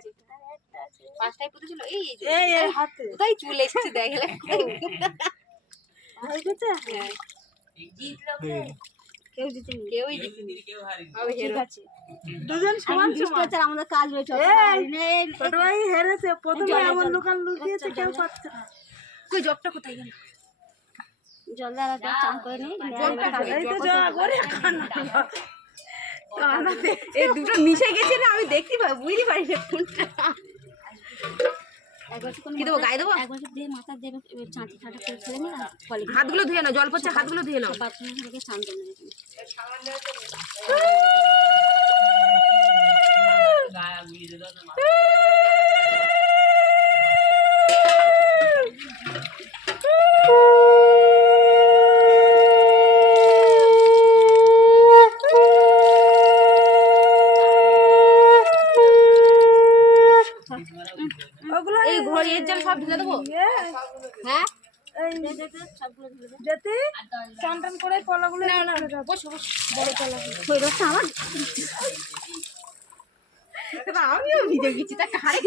আছে পাঁচটাই পুঁতেছিল এই এই হাতে কোথায় চুল এসেছে দেখ হয়ে গেছে হ্যাঁ জিতলো কে কেউ জিতেনি কেউই জিতেনি কেউ হারেনি ঠিক আছে দুজন সমান সমান আমাদের কাজ হয়েছে ছোট ভাই হেরেছে প্রথমে এমন দোকান লুকিয়েছে কেউ পাচ্ছে না কই জগটা কোথায় গেল জল দ্বারা চান করে নেই এই তো জল করে কানাতে এই দুটো মিশে গেছে না আমি দেখতে পাই বুঝতে পারি না কোনটা কি দেবো গায়ে দেবো একবার দিয়ে মাথা দেবে চাঁচি ঠাটা করে ফেলে নি হাতগুলো ধুয়ে নাও জল পড়ছে হাতগুলো ধুয়ে নাও বাথরুম থেকে স্নান করে নেবে গায়ে গুলি দিলো না এই ঘড়ির জল সব ঢেলে দেবো হ্যাঁ যেতে টান করে কলাগুলো না বসো বড় কলাগুলো আমিও ভিজে গেছি তা কারে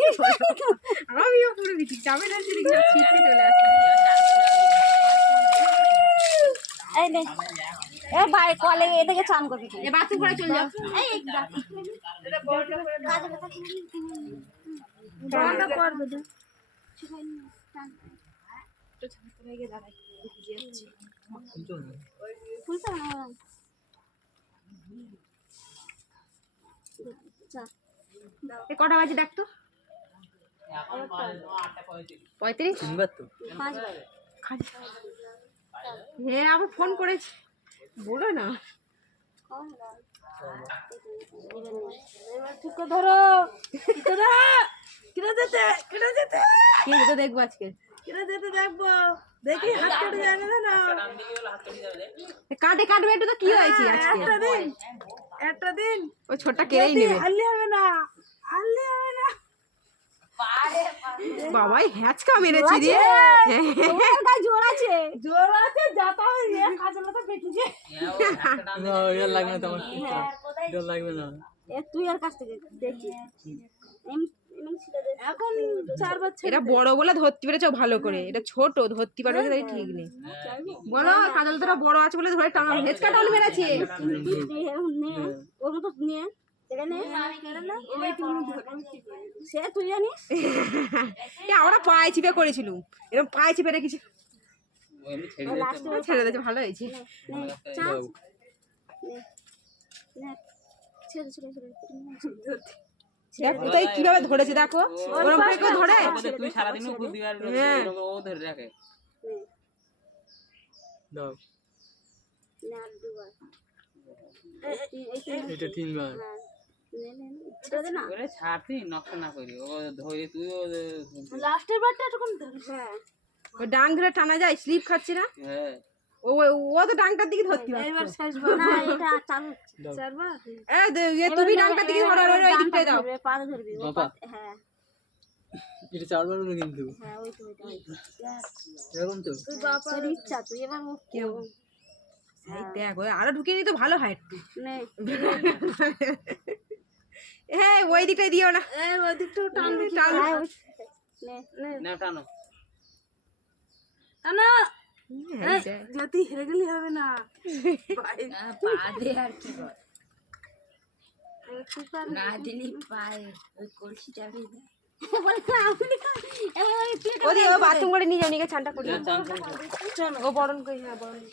আমিও পুরো ভিজে যাবে না ছিটকে চলে আসে এই নে এ ভাই কলে এটাকে চান করবি এ বাথরুম করে চলে যাও এই এটা বড় বড়টা কর দাদা তো ছাড়তে লাগে দাঁড়াই ভিজে যাচ্ছে ফুলটা না চা এ কটা বাজে দেখ তো এখন 8:35 তিনবার তো 5 বাজে হ্যাঁ আবার ফোন করেছি বলো না ঠিক ধরো কিরা যেতে কি যেতে দেখবো আজকে কিরা যেতে দেখবো দেখি হাত কেটে যাবে না কাটবে একটু তো কি হয়েছে আজকে একটা দিন ওই ছোটটা কেড়েই নেবে আনলে হবে না বাবাই হ্যাচকা মেরেছি রে তোমার গায়ে জোর আছে যাতা রে কাজলা তো বেটিছে না ওই লাগবে না তোমার জোর লাগবে না এ তুই আর কাছ থেকে দেখি এখন 4 বছর এটা বড় বলে ধরতে পেরেছো ভালো করে এটা ছোট ধরতে পারবে না ঠিক নেই বলো কাজল তোরা বড় আছে বলে ধরে টানা হেচকা টান মেরেছে ওর মতো নিয়ে আমরা পায়ে চিপে করেছিলুম এরকম পায়ে চিপে রেখেছি ছেড়ে দিয়েছে ভালো হয়েছে কোথায় কিভাবে ধরেছে দেখো ওরকম করে কেউ ধরে তুই সারাদিন ও ধরে রাখে এটা 3 বার ছাড়তি নকশা না করি ও ধরে তুই লাস্টের বারটা এরকম হ্যাঁ ও ডাং ধরে টানা যায় স্লিপ খাচ্ছি না হ্যাঁ ও তো ডাংটার দিকে ধরতে পারছে এবার শেষ বার না এটা চালু চারবার এ তুমি ডাংটার দিকে ধরো ওই দিকটায় দাও পা ধরবি হ্যাঁ এটা চারবার হলো কিন্তু হ্যাঁ ওই তো এরকম তো তুই বাবার ইচ্ছা তুই এবার মুখ কেউ এই দেখ ওই আরো ঢুকিয়ে নি তো ভালো হয় একটু নে হ্যাঁ ওই দিকটাই দিও না ওই দিকটাও টান নে টানো টানো যদি হেরে গেলি হবে না পা দে আর কি কর না দিলি পায়ে ওই কলসি চাবি দে বাথরুম করে নিয়ে যাও নিয়ে ছানটা করে চলো ও বরণ করি হ্যাঁ বরণ